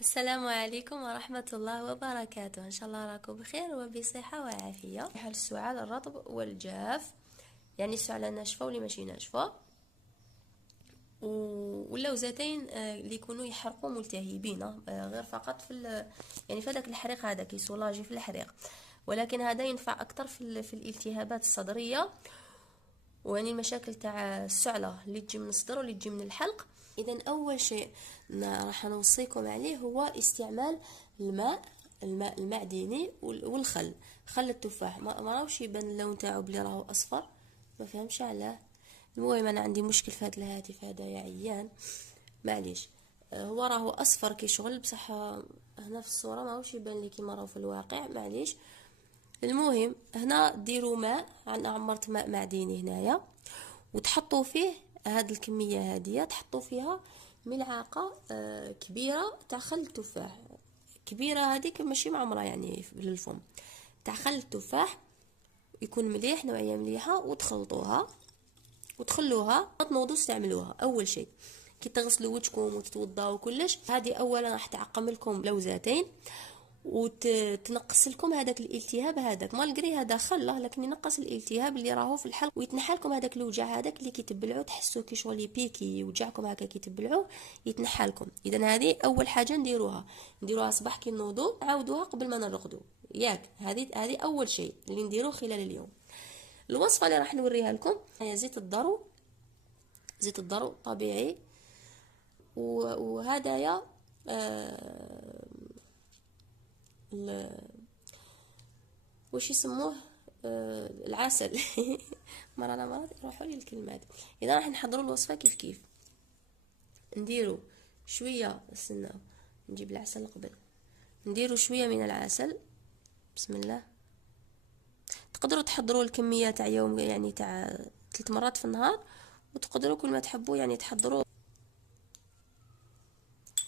السلام عليكم ورحمة الله وبركاته. إن شاء الله راكم بخير وبصحة وعافية. حل السعال الرطب والجاف، يعني السعال الناشفة واللي ماشي ناشفة، واللوزتين اللي يكونوا يحرقوا ملتهبين، غير فقط يعني في هذاك الحريق هذاك يسولاجي في الحريق، ولكن هذا ينفع أكثر في الالتهابات الصدرية، ويعني المشاكل تاع السعلة اللي تجي من الصدر واللي تجي من الحلق. اذا اول شيء راح نوصيكم عليه هو استعمال الماء المعدني والخل. خل التفاح ما راهوش يبان اللون تاعو بلي راهو اصفر، ما فهمش علاه. المهم انا عندي مشكل في هذا الهاتف هذا يا عيان، معليش. هو راهو اصفر كي شغل، بصح هنا في الصوره ماهوش يبان لي كيما راهو في الواقع، معليش. المهم هنا ديروا ماء، عمرت ماء معدني هنايا، وتحطوا فيه هاد الكميه هادية، تحطوا فيها ملعقه كبيره تاع خل التفاح، كبيره هذيك ماشي معمره يعني للفم، تاع خل التفاح يكون مليح، نوعيه مليحه، وتخلطوها وتخلوها تنوضوا تستعملوها. اول شيء كي تغسلوا وجهكم وتتوضاوا كلش، هذه اولا راح تعقم لكم لوزتين وتنقص لكم هذاك الالتهاب هذاك، مالغري هذا خله لكن ينقص الالتهاب اللي راهو في الحلق، ويتنحى لكم هذاك الوجع هذاك اللي كي تبلعوا تحسوا كي شغل يبيكي يوجعكم هكا كي تبلعوه، يتنحى لكم. اذا هذه اول حاجه نديروها صباح كي نوضوا، نعاودوها قبل ما نرقدوا، ياك هذه اول شيء اللي نديروه خلال اليوم. الوصفه اللي راح نوريها لكم هي زيت الضرو طبيعي، وهدايا وش يسموه، العسل. مرات يروحوا لي الكلمات. اذا راح نحضروا الوصفه كيف نديروا شويه، استنى نجيب العسل قبل، نديروا شويه من العسل، بسم الله. تقدروا تحضروا الكميه تاع يوم، يعني تاع 3 مرات في النهار، وتقدروا كل ما تحبوا يعني تحضروا.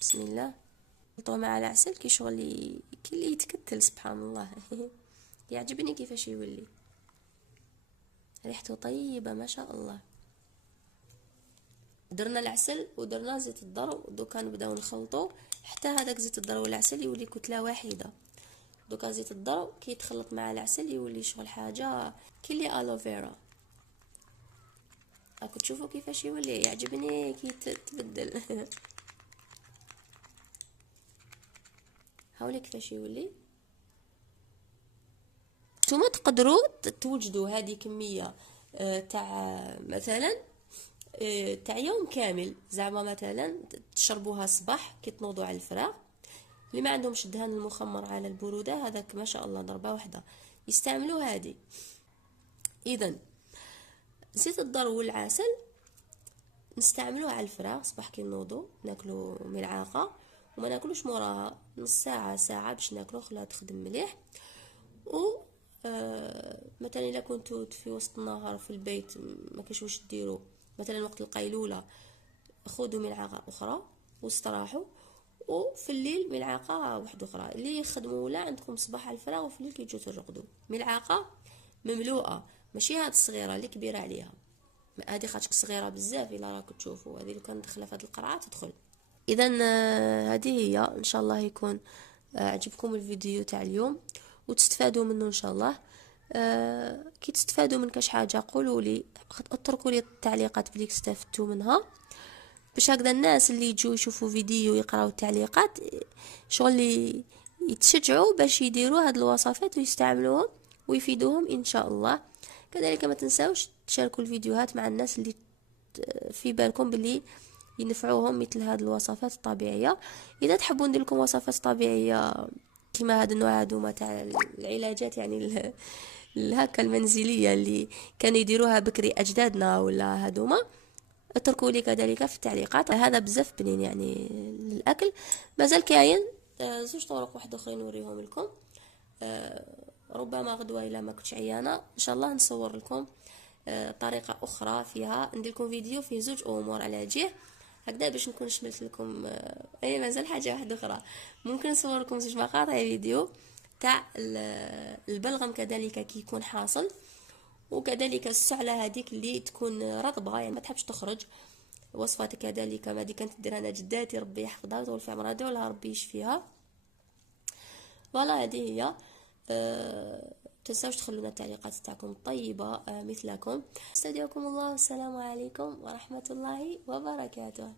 بسم الله. خلطوه مع العسل كي شغل كي يتكتل، سبحان الله. يعجبني كيفاش يولي، ريحته طيبه ما شاء الله. درنا العسل ودرنا زيت الضرو، دوكا نبداو نخلطو حتى هذاك زيت الضرو والعسل يولي كتله واحده. دوكا زيت الضرو كي يتخلط مع العسل يولي شغل حاجه كي لي الوفيرا. راكم تشوفوا كيفاش يولي، يعجبني كي تبدل. هاولي كيفاش يولي. نتوما تقدروا توجدوا هذه كميه تاع مثلا تاع يوم كامل، زعما مثلا تشربوها الصباح كي تنوضوا على الفراغ. اللي ما عندهمش الدهان المخمر على البروده هذاك ما شاء الله ضربه واحده يستعملوا هذه. اذا زيت الضرو والعسل نستعملوه على الفراغ صباح كي نوضوا، ناكلوا ملعقه وما ناكلوش موراها نص ساعه باش ناكلو، خلاها تخدم مليح. و مثلا الا كنتو في وسط النهار في البيت ما كاينش واش ديروا، مثلا وقت القيلوله خذوا ملعقه اخرى واستراحوا، وفي الليل ملعقه واحده اخرى اللي يخدموا، ولا عندكم صباح على الفراغ وفي الليل كي تجوا ترقدوا ملعقه مملوءه، ماشي هاد الصغيره اللي كبيره عليها، هذه خاطش صغيره بزاف. الا راكم تشوفوا هذه لو كان دخلها في هذه القرعه تدخل. اذا هذه هي، ان شاء الله يكون عجبكم الفيديو تاع اليوم وتستفادوا منه ان شاء الله. كي تستفادوا من كاش حاجه قولوا لي، اتركوا لي التعليقات بلي استفدتوا منها، باش هكذا الناس اللي يجوا يشوفوا فيديو يقراو التعليقات شغل يتشجعوا باش يديروا هاد الوصفات ويستعملوهم ويفيدوهم ان شاء الله. كذلك ما تنساوش تشاركوا الفيديوهات مع الناس اللي في بالكم باللي ينفعوهم مثل هذه الوصفات الطبيعيه. اذا تحبوا ندير لكم وصفات طبيعيه كما هذا النوع هذوما تاع العلاجات، يعني هكا المنزليه اللي كانوا يديروها بكري اجدادنا ولا هذوما، اتركوا لي كذلك في التعليقات. هذا بزاف بنين يعني للاكل. مازال كاين زوج طرق واحد اخرين نوريهم لكم، ربما غدوه الا ما كنتش عيانه ان شاء الله نصور لكم طريقه اخرى فيها، ندير لكم فيديو فيه زوج امور على جهه هكذا باش نكون شملت لكم. اي مازال حاجه واحده اخرى، ممكن نصور لكم زوج مقاطع فيديو تاع البلغم كذلك كي يكون حاصل، وكذلك السعله هذيك اللي تكون رطبه يعني ما تحبش تخرج، وصفات كذلك ما دي كانت دير انا جداتي، ربي يحفظها ويطول في عمرها، دعوا لها ربي يشفيها. فوالا هذه هي. تنساوش تخلونا التعليقات تاعكم الطيبة مثلكم. استودعكم الله، والسلام عليكم ورحمة الله وبركاته.